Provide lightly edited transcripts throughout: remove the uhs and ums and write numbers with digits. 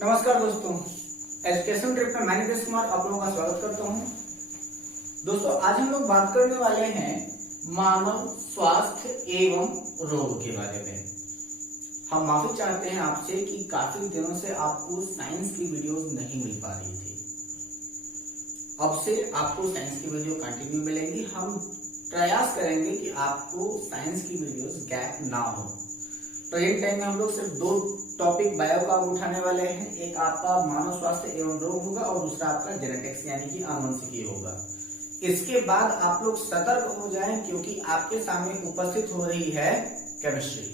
नमस्कार दोस्तों, education trip में मैं नीतीश कुमार आप लोगों का स्वागत करता हूं। दोस्तों, आज हम लोग बात करने वाले हैं मानव स्वास्थ्य एवं रोग के बारे में। हम माफी चाहते हैं आपसे कि काफी दिनों से आपको साइंस की वीडियोस नहीं मिल पा रही थी। अब से आपको साइंस की वीडियो कंटिन्यू मिलेंगी। हम प्रयास करेंगे कि आपको साइंस की वीडियोस गैप ना हो। प्रेजेंट टाइम में हम लोग सिर्फ दो टॉपिक बायो का उठाने वाले हैं। एक आपका मानव स्वास्थ्य एवं रोग होगा और दूसरा आपका जेनेटिक्स यानी कि आनुवंशिकी होगा। इसके बाद आप लोग सतर्क हो जाएं क्योंकि आपके सामने उपस्थित हो रही है केमिस्ट्री,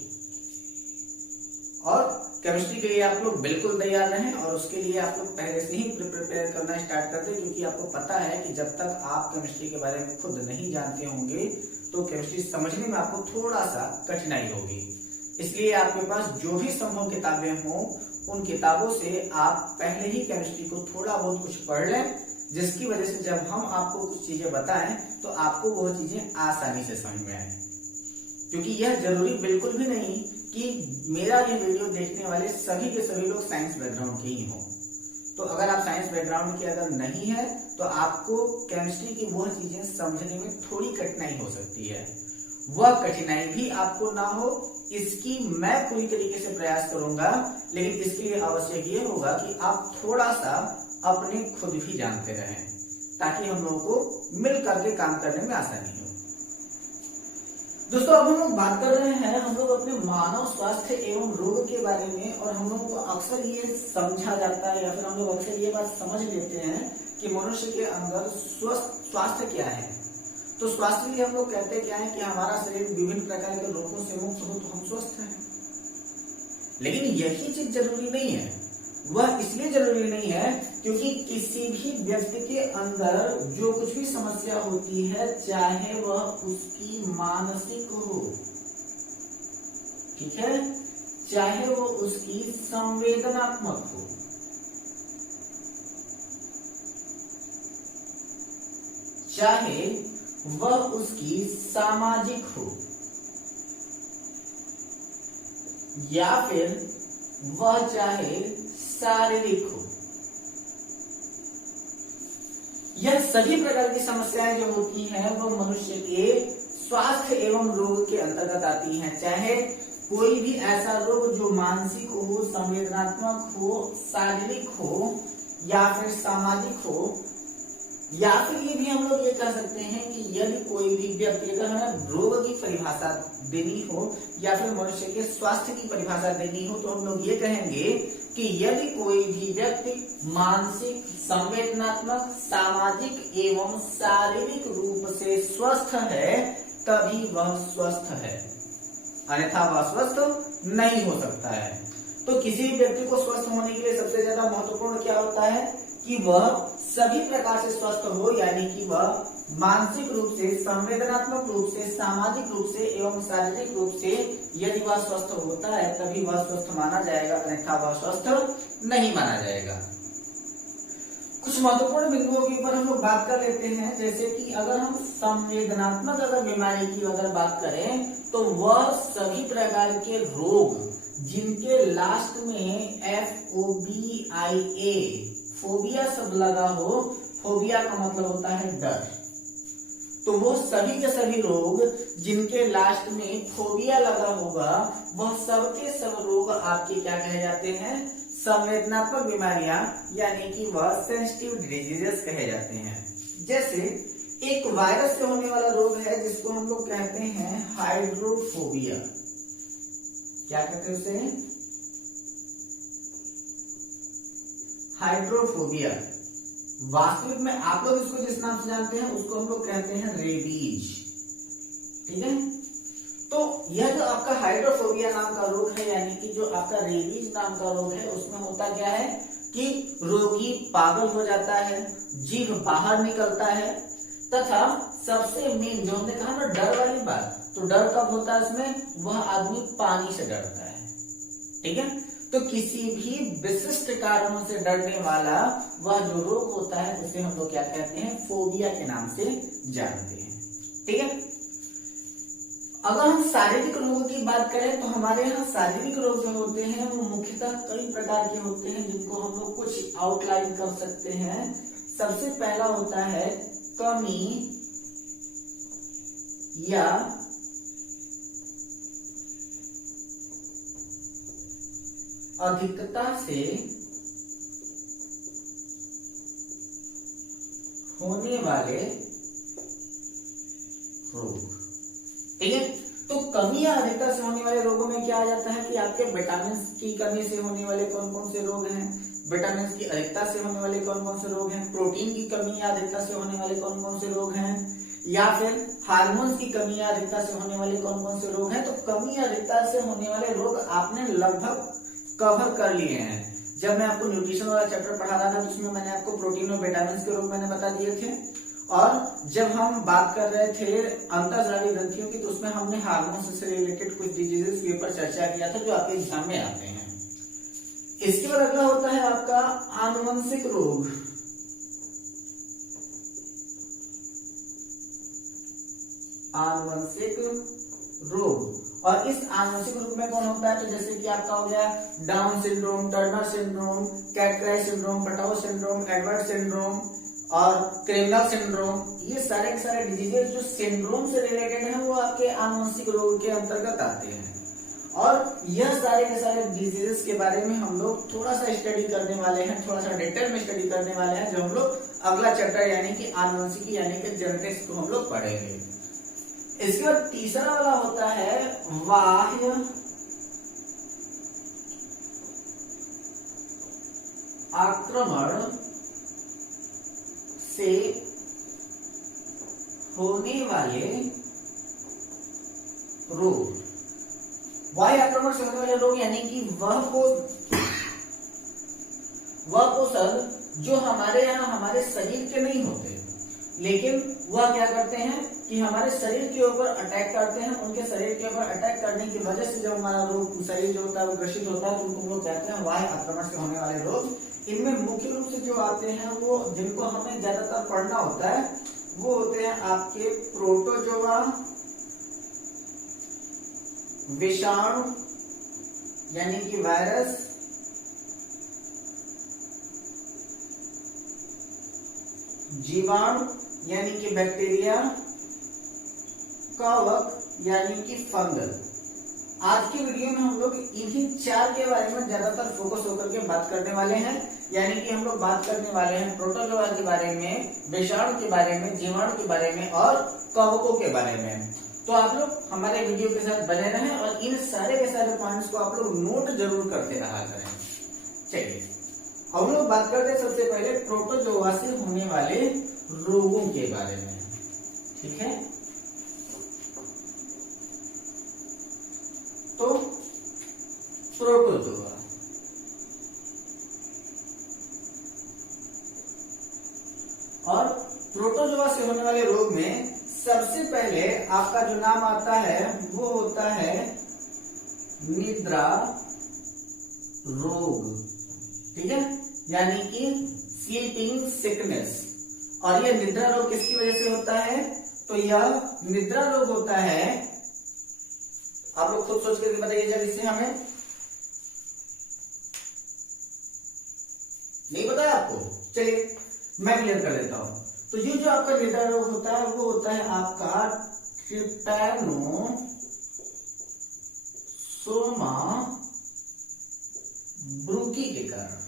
और केमिस्ट्री के लिए आप लोग बिल्कुल तैयार रहें। और उसके लिए आप लोग पहले से ही प्रिपेयर करना स्टार्ट कर दें, क्योंकि आपको पता है कि जब तक आप केमिस्ट्री के बारे में खुद नहीं जानते होंगे तो केमिस्ट्री समझने में आपको थोड़ा सा कठिनाई होगी। इसलिए आपके पास जो भी संभव किताबें हों, उन किताबों से आप पहले ही केमिस्ट्री को थोड़ा बहुत कुछ पढ़ लें, जिसकी वजह से जब हम आपको कुछ चीजें बताएं तो आपको वो चीजें आसानी से समझ में आए। क्योंकि यह जरूरी बिल्कुल भी नहीं कि मेरा ये वीडियो देखने वाले सभी के सभी लोग साइंस बैकग्राउंड के ही हों। तो अगर आप साइंस बैकग्राउंड के अगर नहीं है तो आपको केमिस्ट्री की वह चीजें समझने में थोड़ी कठिनाई हो सकती है। वह कठिनाई भी आपको ना हो, इसकी मैं पूरी तरीके से प्रयास करूंगा। लेकिन इसके लिए आवश्यक ये होगा कि आप थोड़ा सा अपने खुद भी जानते रहें, ताकि हम लोगों को मिल करके काम करने में आसानी हो। दोस्तों, अब हम लोग बात कर रहे हैं हम लोग अपने मानव स्वास्थ्य एवं रोग के बारे में। और हम लोगों को अक्सर ये समझा जाता है या फिर हम लोग अक्सर ये बात समझ लेते हैं कि मनुष्य के अंदर स्वास्थ्य क्या है। तो स्वास्थ्य के लिए हम लोग कहते क्या है कि हमारा शरीर विभिन्न प्रकार के रोगों से मुक्त हो तो हम स्वस्थ हैं। लेकिन यही चीज जरूरी नहीं है। वह इसलिए जरूरी नहीं है क्योंकि किसी भी व्यक्ति के अंदर जो कुछ भी समस्या होती है, चाहे वह उसकी मानसिक हो, ठीक है, चाहे वो उसकी संवेदनात्मक हो, चाहे वह उसकी सामाजिक हो, या फिर वह चाहे शारीरिक हो, यह सभी प्रकार की समस्याएं जो होती हैं वह मनुष्य के स्वास्थ्य एवं रोग के अंतर्गत आती हैं। चाहे कोई भी ऐसा रोग जो मानसिक हो, संवेदनात्मक हो, शारीरिक हो या फिर सामाजिक हो, या फिर ये भी हम लोग ये कह सकते हैं कि यदि कोई भी व्यक्ति, अगर हमें रोग की परिभाषा देनी हो या फिर मनुष्य के स्वास्थ्य की परिभाषा देनी हो, तो हम लोग ये कहेंगे कि यदि कोई भी व्यक्ति मानसिक, संवेदनात्मक, सामाजिक एवं शारीरिक रूप से स्वस्थ है तभी वह स्वस्थ है, अन्यथा वह स्वस्थ नहीं हो सकता है। तो किसी भी व्यक्ति को स्वस्थ होने के लिए सबसे ज्यादा महत्वपूर्ण क्या होता है कि वह सभी प्रकार से स्वस्थ हो, यानी कि वह मानसिक रूप से, संवेदनात्मक रूप से, सामाजिक रूप से एवं शारीरिक रूप से यदि वह स्वस्थ होता है तभी वह स्वस्थ माना जाएगा, अन्यथा वह स्वस्थ नहीं माना जाएगा। कुछ महत्वपूर्ण बिंदुओं के ऊपर हम लोग बात कर लेते हैं। जैसे कि अगर हम संवेदनात्मक अगर बीमारी की अगर बात करें तो वह सभी प्रकार के रोग जिनके लास्ट में FOBIA, फोबिया शब्द लगा हो, फोबिया का मतलब होता है डर, तो वो सभी के सभी रोग जिनके लास्ट में फोबिया लगा होगा वह सब के सब रोग आपके क्या कहे जाते हैं, संवेदनात्मक बीमारियां, यानी कि वह सेंसिटिव डिजीजेस कहे जाते हैं। जैसे एक वायरस से होने वाला रोग है जिसको हम लोग कहते हैं हाइड्रोफोबिया। क्या कहते हैं उसे? हाइड्रोफोबिया। वास्तविक में आप लोग इसको जिस नाम से जानते हैं उसको हम लोग कहते हैं रेबीज, ठीक है। तो यह जो आपका हाइड्रोफोबिया नाम का रोग है, यानी कि जो आपका रेबीज नाम का रोग है, उसमें होता क्या है कि रोगी पागल हो जाता है, जीभ बाहर निकलता है, तथा सबसे मेन जो हमने कहा ना डर वाली बात, तो डर कब होता है उसमें, वह आदमी पानी से डरता है, ठीक है। तो किसी भी विशिष्ट कारणों से डरने वाला वह जो रोग होता है उसे हम लोग क्या कहते हैं, फोबिया के नाम से जानते हैं, ठीक है। अगर हम शारीरिक रोगों की बात करें तो हमारे यहाँ शारीरिक रोग जो होते हैं वो मुख्यतः कई प्रकार के होते हैं, जिनको हम लोग कुछ आउटलाइन कर सकते हैं। सबसे पहला होता है कमी या अधिकता से होने वाले रोग। ठीक है, तो कमी या अधिकता से होने वाले रोगों में क्या आ जाता है कि आपके विटामिन की कमी से होने वाले कौन कौन से रोग हैं, विटामिन की अधिकता से होने वाले कौन कौन से रोग हैं, प्रोटीन की कमी या अधिकता से होने वाले कौन कौन से रोग हैं, या फिर हार्मोन्स की कमी या अधिकता से होने वाले कौन कौन से रोग हैं। तो कमी या अधिकता से होने वाले रोग आपने लगभग कवर कर लिए हैं। जब मैं आपको न्यूट्रिशन वाला चैप्टर पढ़ा रहा था तो उसमें मैंने आपको प्रोटीन और विटामिन के रोग मैंने बता दिए थे, और जब हम बात कर रहे थे अंतःस्रावी ग्रंथियों की तो उसमें हमने हार्मोन से रिलेटेड कुछ डिजीजेस के ऊपर चर्चा किया था जो आपके एग्जाम में आते हैं। इसके बाद अगला होता है आपका आनुवंशिक रोग। आनुवंशिक रोग, और इस आनुवंशिक रोग में कौन होता है, तो जैसे कि आपका हो गया डाउन सिंड्रोम, टर्नर सिंड्रोम, कैटराई syndrome, Patau syndrome, Edward syndrome और क्रिमिनल सिंड्रोम। ये सारे के सारे डिजीजेस जो सिंड्रोम से रिलेटेड हैं वो आपके आनुवंशिक रोग के अंतर्गत आते हैं। और यह सारे के सारे डिजीजेस के बारे में हम लोग थोड़ा सा स्टडी करने वाले हैं, थोड़ा सा डिटेल में स्टडी करने वाले हैं, जो हम लोग अगला चैप्टर यानी कि आनुवंशिकी यानी कि जेनेटिक्स को हम लोग पढ़ेंगे। इसके बाद तीसरा वाला होता है बाह्य आक्रमण से होने वाले रोग। बाह्य आक्रमण से होने वाले रोग यानी कि वह पोषक जो हमारे यहाँ हमारे शरीर के नहीं होते, लेकिन वह क्या करते हैं कि हमारे शरीर के ऊपर अटैक करते हैं। उनके शरीर के ऊपर अटैक करने की वजह से जब हमारा रोग शरीर जो होता है वो ग्रसित होता है तो उनको हम लोग कहते हैं बाह्य आक्रमण से होने वाले रोग। इनमें मुख्य रूप से जो आते हैं वो जिनको हमें ज्यादातर पढ़ना होता है वो होते हैं आपके प्रोटोजोआ, विषाणु यानी कि वायरस, जीवाणु यानी कि बैक्टीरिया, कवक यानी कि फंगल। आज की वीडियो में हम लोग इन्हीं चार के बारे में ज्यादातर फोकस होकर के बात करने वाले हैं। यानी कि हम लोग बात करने वाले हैं प्रोटोजोआ के बारे में, विषाणु के बारे में, जीवाणु के बारे में और कवकों के बारे में। तो आप लोग हमारे वीडियो के साथ बने रहें और इन सारे के सारे पॉइंट्स को आप लोग नोट जरूर करते रहा करें। चलिए हम लोग बात करते हैं सबसे पहले प्रोटोजोआ से होने वाले रोगों के बारे में। ठीक है, तो प्रोटोजोआ और प्रोटोजोआ से होने वाले रोग में सबसे पहले आपका जो नाम आता है वो होता है निद्रा रोग। ठीक है, यानी कि स्लीपिंग सिकनेस। और यह निद्रा रोग किसकी वजह से होता है, तो यह निद्रा रोग होता है, आप लोग खुद सोच करके बताइए जब इससे हमें नहीं पता है आपको। चलिए मैं क्लियर कर देता हूं। तो ये जो आपका निद्रा रोग होता है वो होता है आपका ट्रिपैनोसोमा ब्रूकी के कारण।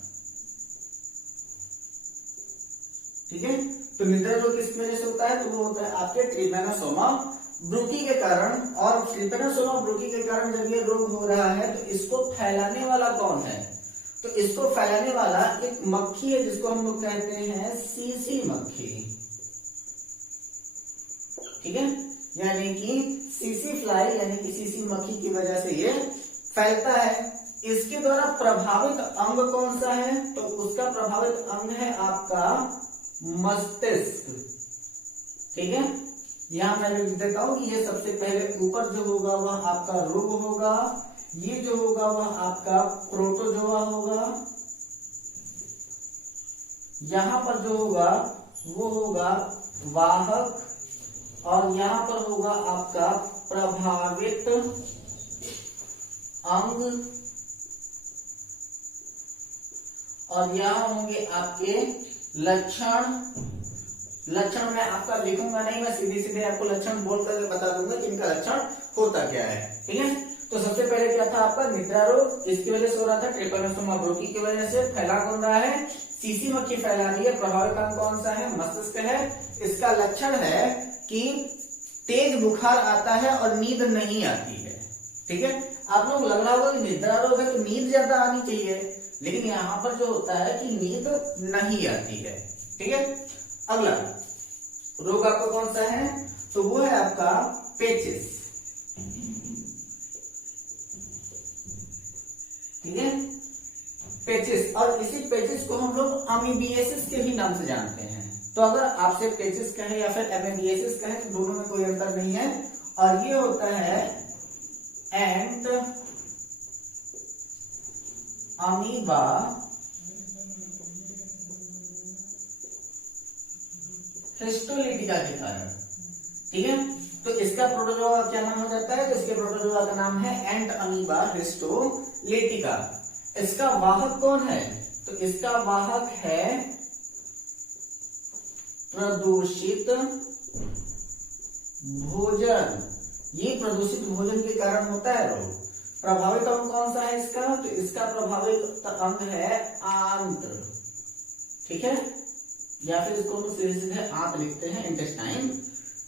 ठीक है, तो निद्रा रोग किस वजह से होता है, तो वो होता है आपके ट्रिपैनोसोमा ब्रूकी के कारण। और ट्रिपैनोसोमा ब्रूकी के कारण जब ये रोग हो रहा है तो इसको फैलाने वाला कौन है, तो इसको फैलाने वाला एक मक्खी है जिसको हम लोग कहते हैं सीसी मक्खी। ठीक है, यानी कि सीसी फ्लाई यानी कि सीसी मक्खी की वजह से ये फैलता है। इसके द्वारा प्रभावित अंग कौन सा है, तो उसका प्रभावित अंग है आपका मस्तिष्क। ठीक है, यहां मैं लिख देता हूं कि ये सबसे पहले ऊपर जो होगा वह आपका रोग होगा, ये जो होगा वह आपका प्रोटोजोआ होगा, यहां पर जो होगा वो होगा वाहक और यहाँ पर होगा आपका प्रभावित अंग, और यहाँ होंगे आपके लक्षण। लक्षण मैं आपका लिखूंगा नहीं, मैं सीधे सीधे आपको लक्षण बोल करके बता दूंगा कि इनका लक्षण होता क्या है। ठीक है, तो सबसे पहले क्या था आपका निद्रा रोग, किसकी वजह से हो रहा था? ट्रिपैनोसोमा ब्रोकी की वजह से। फैला कौन रहा है? सीसी मक्खी फैला रही है। प्रभावित अंग कौन सा है? मस्तिष्क है। इसका लक्षण है कि तेज बुखार आता है और नींद नहीं आती है। ठीक है, आप लोग लग रहा होगा कि निद्रा रोग है तो नींद ज्यादा आनी चाहिए, लेकिन यहाँ पर जो होता है कि नींद नहीं आती है। ठीक है, अगला रोग आपका कौन सा है? तो वो है आपका पेचिस। ठीक है, पेचिस, और इसी पेचिस को हम लोग अमीबियासिस के भी नाम से जानते हैं। तो अगर आपसे पेचिस कहे या फिर अमीबियासिस कहे तो दोनों में कोई अंतर नहीं है, और ये होता है एंट अमीबा हिस्टोलिटिका के कारण। ठीक है, तो इसका प्रोटोजोआ क्या नाम हो जाता है? तो इसके प्रोटोजोआ का नाम है एंट अमीबा हिस्टोलिटिका। इसका वाहक कौन है? तो इसका वाहक है प्रदूषित भोजन। ये प्रदूषित भोजन के कारण होता है रोग। प्रभावित अंग कौन सा है इसका? तो इसका प्रभावित अंग है आंत्र। ठीक है, या फिर इसको हम सीधे सीधे आंत लिखते हैं, इंटेस्टाइन।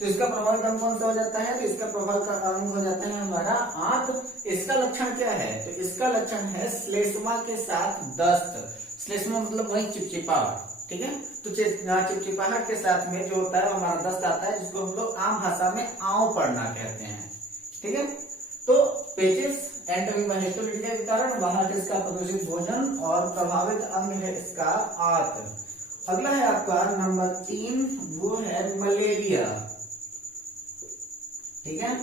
तो इसका प्रभावित अंग कौन सा हो जाता है? तो इसका प्रभावित अंग हो जाता है हमारा आंत। इसका लक्षण क्या है? तो इसका लक्षण है श्लेष्मा के साथ दस्त। श्लेष्मा मतलब वही चिपचिपाहट। ठीक है, तो चिपचिपाहट के साथ में जो होता है हमारा दस्त आता है, जिसको हम लोग आम भाषा में आंव पड़ना कहते हैं। ठीक है, तो पेचिस एंट अमीबा हिस्टोलिटिका के कारण, वाहक इसका प्रदूषित भोजन, और प्रभावित अंग है इसका आंत। अगला है आपका नंबर 3, वो है मलेरिया। ठीक है,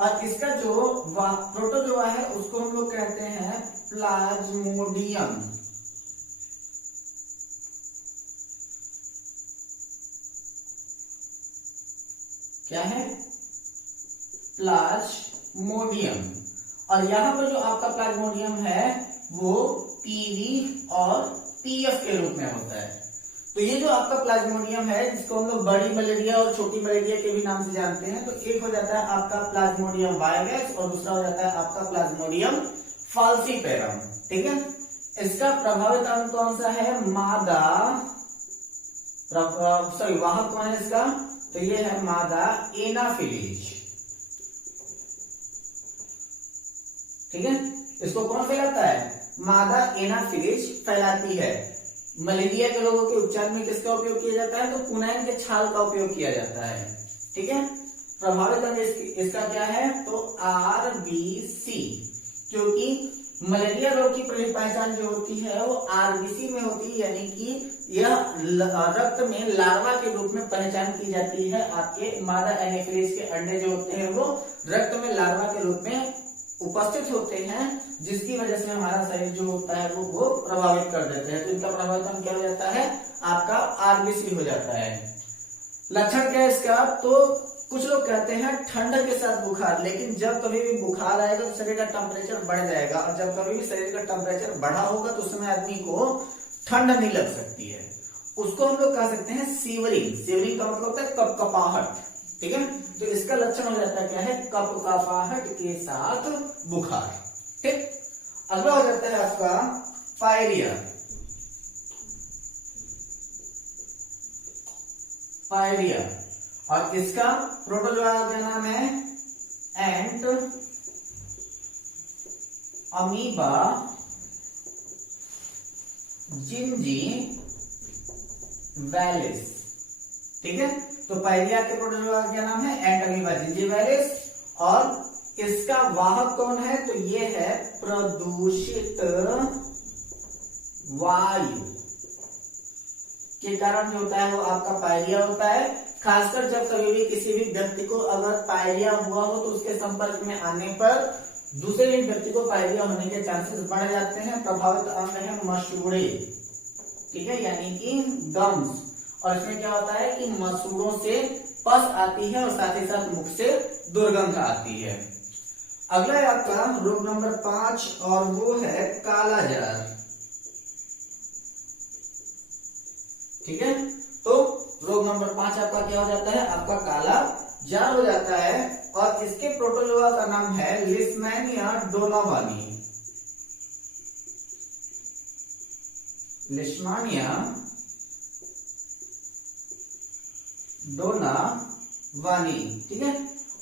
और इसका जो प्रोटोजोआ है उसको हम लोग कहते हैं प्लाज्मोडियम। क्या है? प्लाज्मोडियम। और यहाँ पर जो आपका प्लाज्मोडियम है वो पीवी और पीएफ के रूप में होता है। तो ये जो आपका प्लाज्मोडियम है, जिसको हम लोग बड़ी मलेरिया और छोटी मलेरिया के भी नाम से जानते हैं, तो एक हो जाता है आपका प्लाज्मोडियम वायरस और दूसरा हो जाता है आपका प्लाज्मोडियम फाल्सीपेरम। ठीक है, इसका प्रभावित अंग कौन सा है? मादा। सॉरी, वाहक कौन है इसका? तो ये है मादा एनाफिलीज। ठीक है, इसको कौन फैलाता है? मादा एनाफिलीज फैलाती है। मलेरिया के लोगों के उपचार में किसका उपयोग किया जाता है? तो कुनैन के छाल का उपयोग किया जाता है। ठीक है, प्रभावित अंग इसका क्या है? तो आरबीसी, क्योंकि मलेरिया रोग की पहली पहचान जो होती है वो आरबीसी में होती है, यानी कि यह रक्त में लार्वा के रूप में पहचान की जाती है। आपके मादा एनाफिलीज के अंडे जो होते हैं वो रक्त में लार्वा के रूप में उपस्थित होते हैं, जिसकी वजह से हमारा शरीर जो होता है वो प्रभावित कर देते हैं। तो इनका प्रभावित क्या हो जाता है? आपका आरबीसी हो जाता है। लक्षण क्या है इसका? तो कुछ लोग कहते हैं ठंड के साथ बुखार, लेकिन जब कभी भी बुखार आएगा तो शरीर का टेम्परेचर बढ़ जाएगा, और जब कभी भी शरीर का टेम्परेचर बढ़ा होगा तो उस समय आदमी को ठंड नहीं लग सकती है। उसको हम लोग कह सकते हैं सीवरिंग। सीवरिंग का मतलब होता है कपकपाहट। ठीक है, तो इसका लक्षण हो जाता है क्या है? कपकपाहट के साथ बुखार। ठीक, अगला हो जाता है आपका पायरिया। पायरिया, और इसका प्रोटोजोआ का नाम है एंट अमीबा जिंजीवैलिस। ठीक है, तो पायरिया के प्रोटोजोआ का क्या नाम है? एंट अमीबा जिंजीवैलिस। और इसका वाहक कौन है? तो ये है प्रदूषित वायु के कारण जो होता है वो आपका पायरिया होता है। खासकर जब कभी भी किसी भी व्यक्ति को अगर पायरिया हुआ हो तो उसके संपर्क में आने पर दूसरे व्यक्ति को पायरिया होने के चांसेस बढ़ जाते हैं। प्रभावित अंग है मसूड़े। ठीक है, यानी कि गम्स। और इसमें क्या होता है कि मसूड़ों से पस आती है और साथ ही साथ मुख से दुर्गंध आती है। अगला है आपका रोग नंबर 5 और वो है काला जार। ठीक है, तो रोग नंबर 5 आपका क्या हो जाता है, आपका काला जार हो जाता है और इसके प्रोटोजोआ का नाम है लिशमैनिया डोनावानी। लिशमैनिया डोनावानी। ठीक है,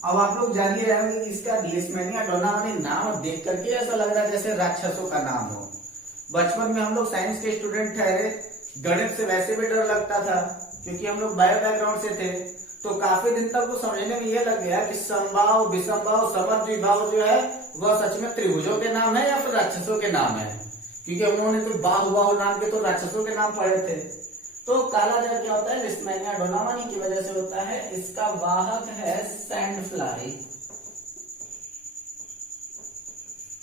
अब आप लोग जान ही रहे होंगे कि इसका लिशमैनिया डोनावानी नाम देख करके ऐसा लग रहा है जैसे राक्षसों का नाम हो। बचपन में हम लोग साइंस के स्टूडेंट ठहरे, गणित से वैसे भी डर लगता था क्योंकि हम लोग बायो बैकग्राउंड से थे, तो काफी दिन तक वो समझने में ये लग गया कि समबाहु, विषमबाहु, समद्विबाहु जो है वह सच में त्रिभुजों के नाम है या फिर राक्षसों के नाम है, क्योंकि उन्होंने तो बाहु बाहु नाम के तो राक्षसों के नाम पढ़े थे। तो काला जार क्या होता है, लिशमैनिया डोनावानी की वजह से होता है। इसका वाहक है सैंड फ्लाई।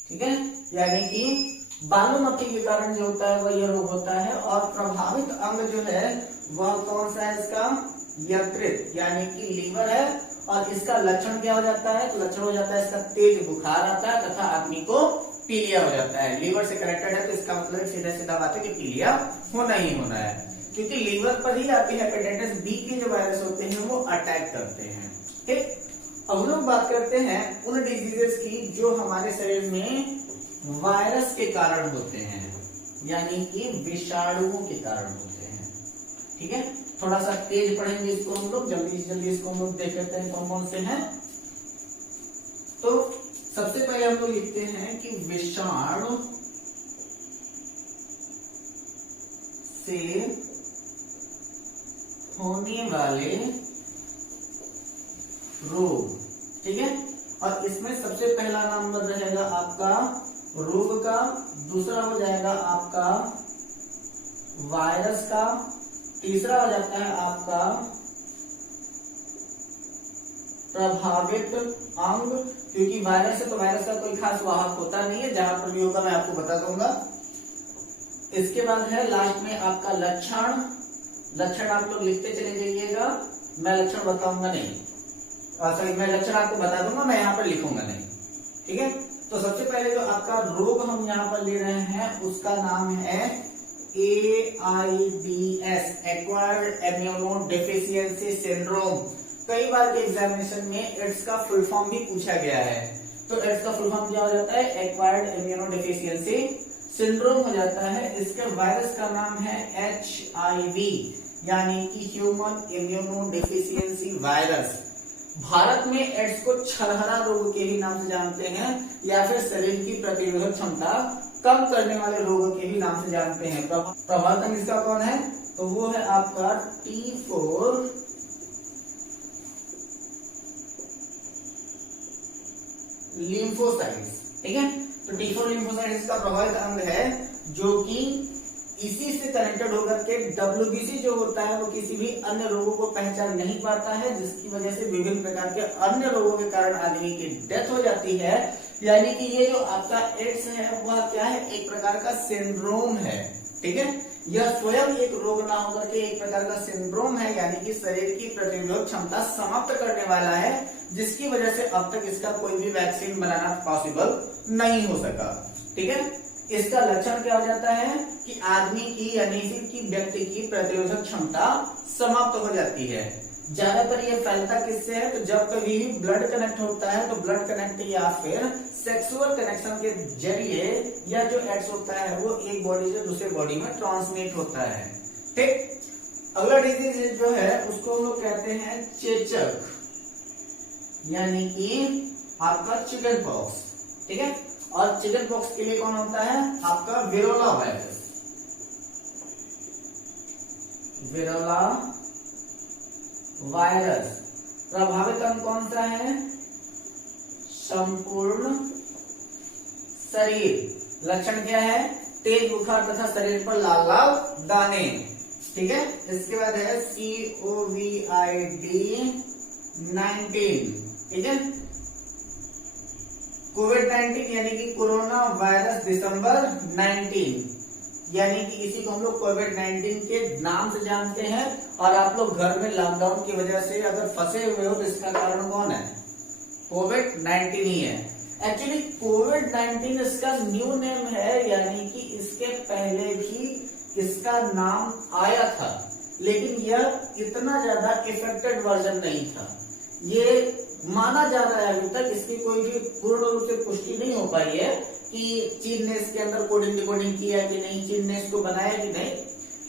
ठीक है, यानी कि बालू मक्खी के कारण जो होता है वह यह रोग होता है। और प्रभावित अंग जो है वह कौन सा है, इसका यकृत यानी कि लीवर है। और इसका लक्षण क्या हो जाता है, तो लक्षण हो जाता है इसका तेज बुखार आता है तथा आदमी को पीलिया हो जाता है। लीवर से कनेक्टेड है तो इसका मतलब सीधा सीधा बात है कि पीलिया होना ही होना है, क्योंकि लीवर पर ही आपके हेपेटाइटिस बी के जो वायरस होते हैं वो अटैक करते हैं। ठीक, अब लोग बात करते हैं उन डिजीजेस की जो हमारे शरीर में वायरस के कारण होते हैं, यानी कि विषाणुओं के कारण होते हैं। ठीक है, थोड़ा सा तेज पढ़ेंगे इसको हम लोग, जल्दी जल्दी इसको हम लोग देख लेते हैं कौन कौन से हैं। तो सबसे पहले हम लोग लिखते हैं कि विषाणु से होने वाले रोग। ठीक है, और इसमें सबसे पहला नंबर रहेगा आपका रोग का, दूसरा हो जाएगा आपका वायरस का, तीसरा हो जाता है आपका प्रभावित अंग, क्योंकि वायरस है तो वायरस का कोई खास वाहक होता नहीं है, जहां पर भी होगा मैं आपको बता दूंगा। इसके बाद है लास्ट में आपका लक्षण। लक्षण आप लोग लिखते चले जाइएगा, मैं लक्षण बताऊंगा नहीं, सॉरी मैं लक्षण आपको बता दूंगा, मैं यहाँ पर लिखूंगा नहीं। ठीक है, तो सबसे पहले जो आपका रोग हम यहाँ पर ले रहे हैं उसका नाम है AIDS, एक्वायर्ड इम्यूनोडेफिशिएंसी सिंड्रोम। कई बार के एग्जामिनेशन में एड्स का फुल फॉर्म भी पूछा गया है, तो एड्स का फुल फॉर्म क्या हो जाता है, एक्वायर्ड इम्यूनोडेफिशिएंसी सिंड्रोम हो जाता है। इसके वायरस का नाम है HIV, यानी कि ह्यूमन इम्यूनोडेफिशिएंसी वायरस। भारत में एड्स को छरहरा रोग के ही नाम से जानते हैं, या फिर शरीर की प्रतिरोधक क्षमता कम करने वाले रोगों के ही नाम से जानते हैं। प्रभावित इसका कौन है, तो वो है आपका T4 लिम्फोसाइट्स। ठीक है, तो T4 लिम्फोसाइट्स का प्रभावित अंग है, जो कि इसी से कनेक्टेड होकर के WBC जो होता है वो किसी भी अन्य रोगों को पहचान नहीं पाता है, जिसकी वजह से विभिन्न प्रकार के अन्य रोगों के कारण आदमी की डेथ हो जाती है। यानी कि ये जो आपका एड्स है वह क्या है, एक प्रकार का सिंड्रोम है। ठीक है, यह स्वयं एक रोग ना होकर के एक प्रकार का सिंड्रोम है, यानी कि शरीर की प्रतिरोधक क्षमता समाप्त करने वाला है, जिसकी वजह से अब तक इसका कोई भी वैक्सीन बनाना पॉसिबल नहीं हो सका। ठीक है, इसका लक्षण क्या हो जाता है कि आदमी की यानी कि व्यक्ति की प्रतिरोधक क्षमता समाप्त हो जाती है। ज्यादातर ये फैलता किससे है, तो जब कभी भी ब्लड कनेक्ट होता है तो ब्लड कनेक्ट या फिर सेक्सुअल कनेक्शन के जरिए यह जो एड्स होता है वो एक बॉडी से दूसरे बॉडी में ट्रांसमिट होता है। ठीक, अगला डिजीज जो है उसको हम लोग कहते हैं चेचक, यानी कि आपका चिकन पॉक्स। ठीक है, और चिकन पॉक्स के लिए कौन होता है, आपका विरोला वायरस। विरोला वायरस प्रभावित अंग कौन सा है, संपूर्ण शरीर। लक्षण क्या है, तेज बुखार तथा शरीर पर लाल लाल दाने। ठीक है, इसके बाद है COVID-19। ठीक है, कोविड-19 यानी कि कोरोना वायरस दिसंबर 19। यानी कि इसी को हम लोग कोविड-19 के नाम से जानते हैं। और आप लोग घर में लॉकडाउन की वजह से अगर फंसे हुए हो तो इसका कारण कौन है? कोविड-19 ही है। एक्चुअली कोविड-19 इसका न्यू नेम है, यानी कि इसके पहले भी इसका नाम आया था, लेकिन यह इतना ज्यादा इफेक्टेड वर्जन नहीं था। ये माना जा रहा है, अभी तक इसकी कोई भी पूर्ण रूप से पुष्टि नहीं हो पाई है कि चीन ने इसके अंदर कोडिंग डिकोडिंग किया कि नहीं, चीन ने इसको बनाया कि नहीं,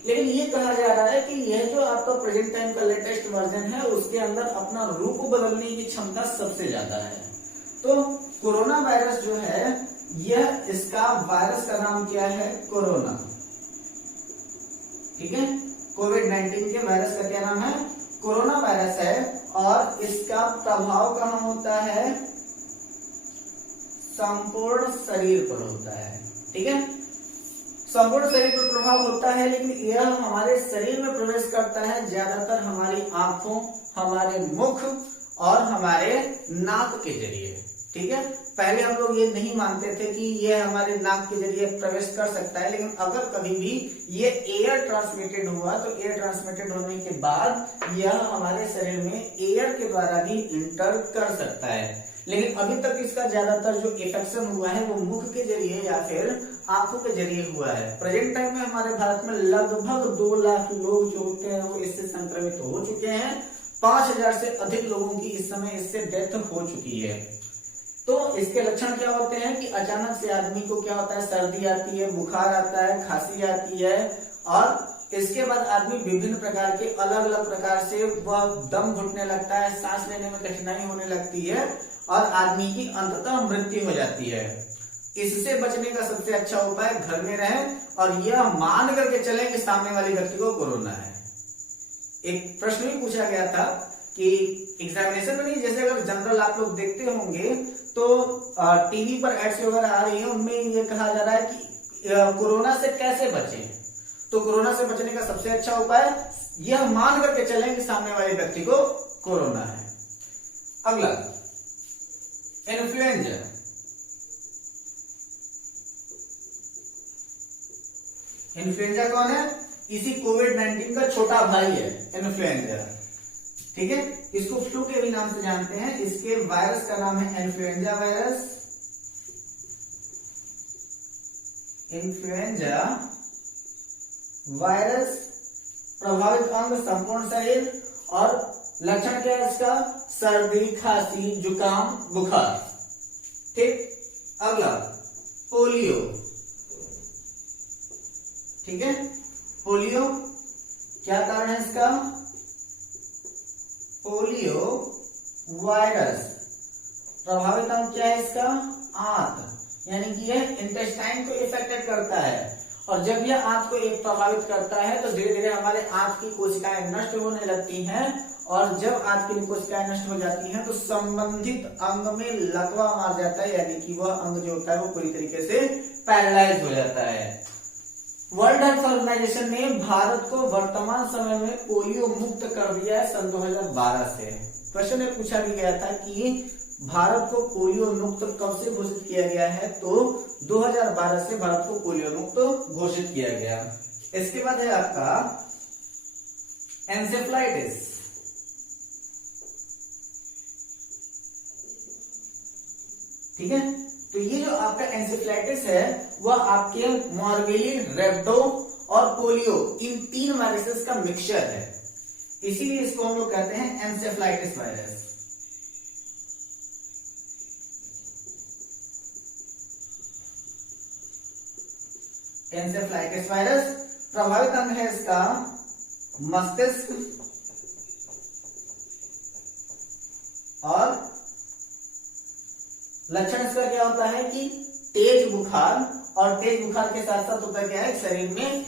लेकिन ये कहा जा रहा है कि यह जो आपका प्रेजेंट टाइम का लेटेस्ट वर्जन है उसके अंदर अपना रूप बदलने की क्षमता सबसे ज्यादा है। तो कोरोना वायरस जो है, यह इसका वायरस का नाम क्या है? कोरोना। ठीक है, कोविड-19 के वायरस का क्या नाम है? कोरोना वायरस है। और इसका प्रभाव कहाँ होता है? संपूर्ण शरीर पर होता है। ठीक है, संपूर्ण शरीर पर प्रभाव होता है, लेकिन यह हमारे शरीर में प्रवेश करता है ज्यादातर हमारी आंखों, हमारे मुख और हमारे नाक के जरिए। ठीक है, पहले हम लोग ये नहीं मानते थे कि यह हमारे नाक के जरिए प्रवेश कर सकता है, लेकिन अगर कभी भी ये एयर ट्रांसमिटेड हुआ तो एयर ट्रांसमिटेड होने के बाद यह हमारे शरीर में एयर के द्वारा भी इंटर कर सकता है। लेकिन अभी तक इसका ज्यादातर जो इन्फेक्शन हुआ है वो मुख के जरिए या फिर आंखों के जरिए हुआ है। प्रेजेंट टाइम में हमारे भारत में लगभग 2 लाख लोग जो होते हैं वो इससे संक्रमित हो चुके हैं। 5000 से अधिक लोगों की इस समय इससे डेथ हो चुकी है। तो इसके लक्षण क्या होते हैं कि अचानक से आदमी को क्या होता है? सर्दी आती है, बुखार आता है, खांसी आती है, और इसके बाद आदमी विभिन्न प्रकार के अलग अलग प्रकार से वह दम घुटने लगता है, सांस लेने में कठिनाई होने लगती है और आदमी की अंततः मृत्यु हो जाती है। इससे बचने का सबसे अच्छा उपाय घर में रहें और यह मान करके चलें कि सामने वाले व्यक्ति को कोरोना है। एक प्रश्न भी पूछा गया था कि एग्जामिनेशन में नहीं, जैसे अगर जनरल आप लोग देखते होंगे तो टीवी पर एड्स वगैरह आ रही है, उनमें ये कहा जा रहा है कि कोरोना से कैसे बचें। तो कोरोना से बचने का सबसे अच्छा उपाय यह मान करके चलें कि सामने वाले व्यक्ति को कोरोना है। अगला इन्फ्लुएंजा। इन्फ्लुएंजा कौन है? इसी कोविड-19 का छोटा भाई है इन्फ्लुएंजा। ठीक है, इसको फ्लू के भी नाम से जानते हैं। इसके वायरस का नाम है इन्फ्लुएंजा वायरस। इन्फ्लुएंजा वायरस, प्रभावित अंग संपूर्ण शरीर, और लक्षण क्या है इसका? सर्दी, खांसी, जुकाम, बुखार। ठीक, अगला पोलियो। ठीक है, पोलियो क्या कारण है इसका? पोलियो वायरस, प्रभावित अंग क्या है इसका? आंत, यानी कि यह इंटेस्टाइन को इफेक्टेड करता है। और जब यह आंत को एक प्रभावित करता है तो धीरे धीरे हमारे आंत की कोशिकाएं नष्ट होने लगती हैं, और जब आंत की कोशिकाएं नष्ट हो जाती हैं तो संबंधित अंग में लकवा मार जाता है, यानी कि वह अंग जो होता है वो पूरी तरीके से पैरालाइज हो जाता है। वर्ल्ड हेल्थ ऑर्गेनाइजेशन ने भारत को वर्तमान समय में पोलियो मुक्त कर दिया है सन 2012 से। क्वेश्चन में पूछा भी गया था कि भारत को पोलियो मुक्त कब से घोषित किया गया है, तो 2012 से भारत को पोलियो मुक्त घोषित किया गया। इसके बाद है आपका एन्सेफ्लाइटिस। ठीक है, तो ये जो आपका एन्सेफ्लाइटिस है वह आपके मॉर्बेली, रेब्डो और पोलियो, इन 3 वायरसेस का मिक्सचर है, इसीलिए इसको हम लोग कहते हैं एन्सेफ्लाइटिस वायरस। एन्सेफ्लाइटिस वायरस, प्रभावित अंग है इसका मस्तिष्क और लक्षण इसका क्या होता है कि तेज बुखार, और तेज बुखार के साथ साथ होता क्या है, शरीर में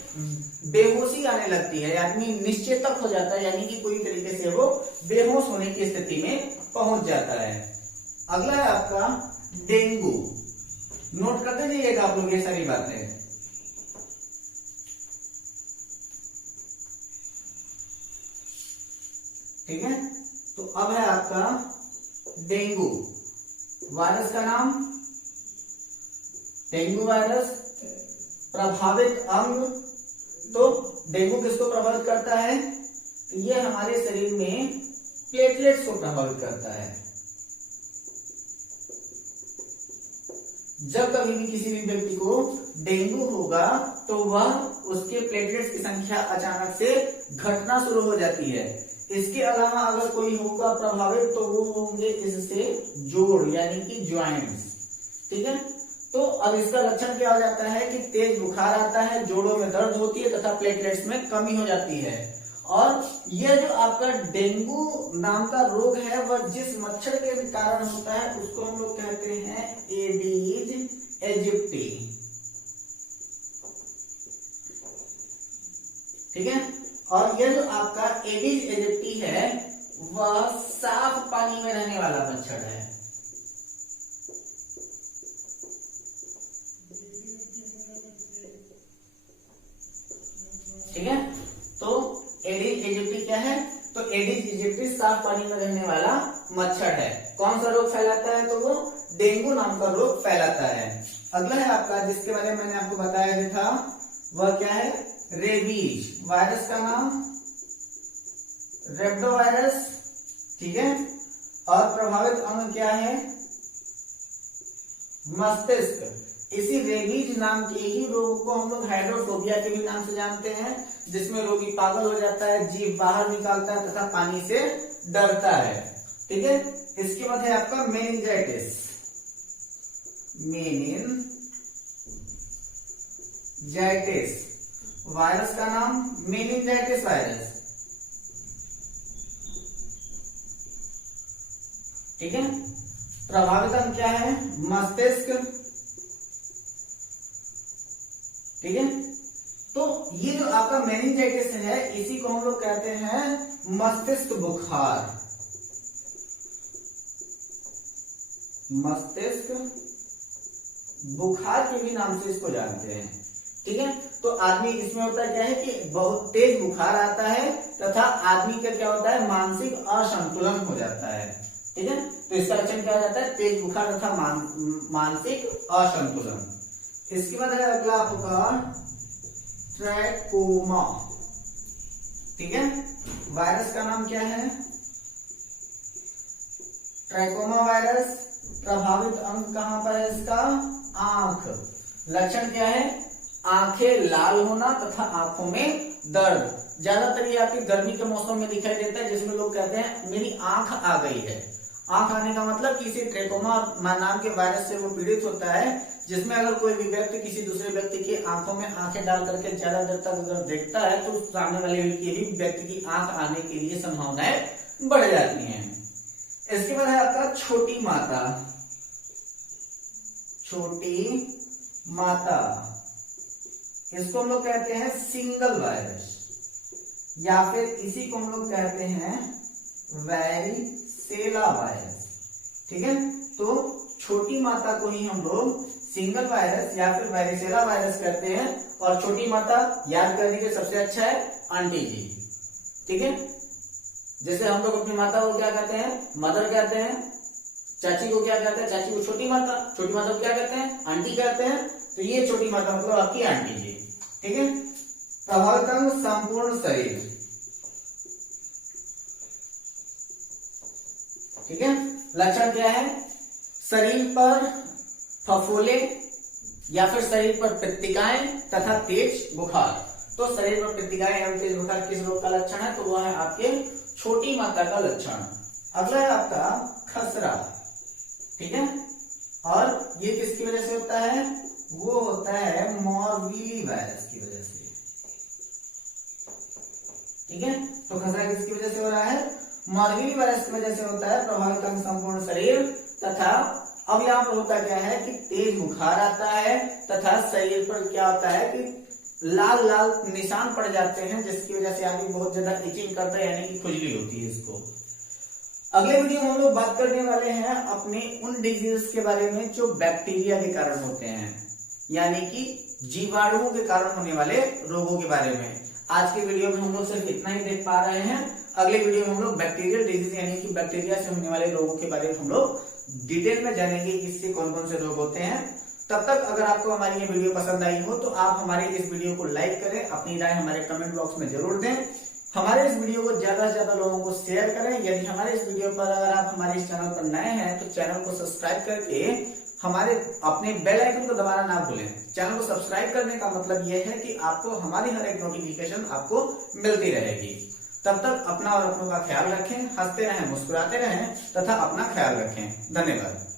बेहोशी आने लगती है, आदमी निश्चेतक हो जाता है, यानी कि पूरी तरीके से वो बेहोश होने की स्थिति में पहुंच जाता है। अगला है आपका डेंगू। नोट करते जाइएगा आप लोग ये सारी बातें। ठीक है, तो अब है आपका डेंगू। वायरस का नाम डेंगू वायरस, प्रभावित अंग, तो डेंगू किसको प्रभावित करता है? ये हमारे शरीर में प्लेटलेट्स को प्रभावित करता है। जब कभी भी किसी भी व्यक्ति को डेंगू होगा तो वह उसके प्लेटलेट्स की संख्या अचानक से घटना शुरू हो जाती है। इसके अलावा अगर कोई होगा प्रभावित तो वो होंगे इससे जोड़ यानी कि ज्वाइंट्स, ठीक है। तो अब इसका लक्षण क्या हो जाता है कि तेज बुखार आता है, जोड़ों में दर्द होती है तथा प्लेटलेट्स में कमी हो जाती है। और यह जो आपका डेंगू नाम का रोग है वह जिस मच्छर के कारण होता है उसको हम लोग कहते हैं एडीज एजिप्टी, ठीक है। और यह जो आपका एडीज एजिप्टी है वह साफ पानी में रहने वाला मच्छर है। ठीक है, तो एडीज इजिप्टी क्या है? तो एडीज इजिप्टी साफ पानी में रहने वाला मच्छर है। कौन सा रोग फैलाता है? तो वो डेंगू नाम का रोग फैलाता है। अगला है आपका जिसके बारे में मैंने आपको बताया था वह क्या है? रेबीज। वायरस का नाम रेप्टोवायरस, ठीक है। और प्रभावित अंग क्या है? मस्तिष्क। इसी रेबीज नाम के ही रोग को हम लोग हाइड्रोफोबिया के भी नाम से जानते हैं, जिसमें रोगी पागल हो जाता है, जीभ बाहर निकालता है तथा पानी से डरता है, ठीक है। इसके बाद है आपका मेनिंजाइटिस। मेनिंजाइटिस वायरस का नाम मेनिंजाइटिस वायरस, ठीक है। प्रभावित अंग क्या है? मस्तिष्क, ठीक है। तो ये जो आपका मेनिंजाइटिस है इसी को हम लोग कहते हैं मस्तिष्क बुखार। मस्तिष्क बुखार के भी नाम से इसको जानते हैं, ठीक है। तो आदमी इसमें होता है क्या है कि बहुत तेज बुखार आता है तथा आदमी का क्या होता है? मानसिक असंतुलन हो जाता है, ठीक है। तो इसका लक्षण क्या हो जाता है? तेज बुखार तथा मानसिक असंतुलन। इसके बाद है अगला आपका ट्रैकोमा, ठीक है। वायरस का नाम क्या है? Trachoma virus. प्रभावित अंग कहां पर है इसका? आंख। लक्षण क्या है? आंखें लाल होना तथा आंखों में दर्द। ज्यादातर ये आपकी गर्मी के मौसम में दिखाई देता है, जिसमें लोग कहते हैं मेरी आंख आ गई है। आंख आने का मतलब किसी ट्रैकोमा नाम के वायरस से वो पीड़ित होता है, जिसमें अगर कोई भी व्यक्ति किसी दूसरे व्यक्ति की आंखों में आंखें डाल करके ज्यादा देर तक अगर देखता है तो सामने वाले व्यक्ति की आंख आने के लिए संभावनाएं बढ़ जाती हैं। इसके बाद है आपका छोटी माता। छोटी माता इसको हम लोग कहते हैं सिंगल वायरस, या फिर इसी को हम लोग कहते हैं वैरिसेला वायरस, ठीक है। तो छोटी माता को ही हम लोग सिंगल वायरस या फिर वैरिसेला वायरस कहते हैं। और छोटी माता याद करने के सबसे अच्छा है आंटी जी, ठीक है। जैसे हम लोग अपनी माता को क्या कहते हैं? मदर कहते हैं। चाची को क्या कहते हैं? चाची को छोटी माता। छोटी माता को क्या कहते हैं? आंटी कहते हैं। तो ये छोटी माता मतलब आपकी आंटी जी, ठीक है। प्रभावित अंग संपूर्ण शरीर, ठीक है। लक्षण क्या है? शरीर पर फफोले या फिर शरीर पर पित्तिकाएं तथा तेज बुखार। तो शरीर पर पित्तिकाएं एवं तेज बुखार किस रोग का लक्षण है? तो वह है आपके छोटी माता का लक्षण। अगला है आपका खसरा, ठीक है। और ये किसकी वजह से होता है? वो होता है मॉर्बिली वायरस की वजह से, ठीक है। तो खसरा किसकी वजह से हो रहा है? मॉर्बिली वायरस की वजह से होता है। प्रभावित अंग संपूर्ण शरीर तथा अब यहाँ पर होता क्या है कि तेज बुखार आता है तथा शरीर पर क्या होता है कि लाल लाल निशान पड़ जाते हैं, जिसकी वजह से आदमी बहुत ज्यादा इचिंग करता है यानी कि खुजली होती है इसको। अगले वीडियो में हम लोग बात करने वाले हैं अपने उन डिजीज के बारे में जो बैक्टीरिया के कारण होते हैं, यानी कि जीवाणुओं के कारण होने वाले रोगों के बारे में। आज के वीडियो में हम लोग सिर्फ इतना ही देख पा रहे हैं। अगले वीडियो में हम लोग बैक्टीरियल डिजीज यानी कि बैक्टीरिया से होने वाले रोगों के बारे में हम लोग डिटेल में जानेंगे, इससे कौन कौन से रोग होते हैं। तब तक अगर आपको हमारी ये वीडियो पसंद आई हो तो आप हमारे इस वीडियो को लाइक करें, अपनी राय हमारे कमेंट बॉक्स में जरूर दें, हमारे इस वीडियो को ज्यादा से ज्यादा लोगों को शेयर करें। यदि हमारे इस वीडियो पर अगर आप हमारे इस चैनल पर नए हैं तो चैनल को सब्सक्राइब करके हमारे अपने बेल आइकन को दबाना ना भूलें। चैनल को सब्सक्राइब करने का मतलब यह है कि आपको हमारी हर एक नोटिफिकेशन आपको मिलती रहेगी। तब तक अपना और अपनों का ख्याल रखें, हंसते रहें, मुस्कुराते रहें तथा अपना ख्याल रखें। धन्यवाद।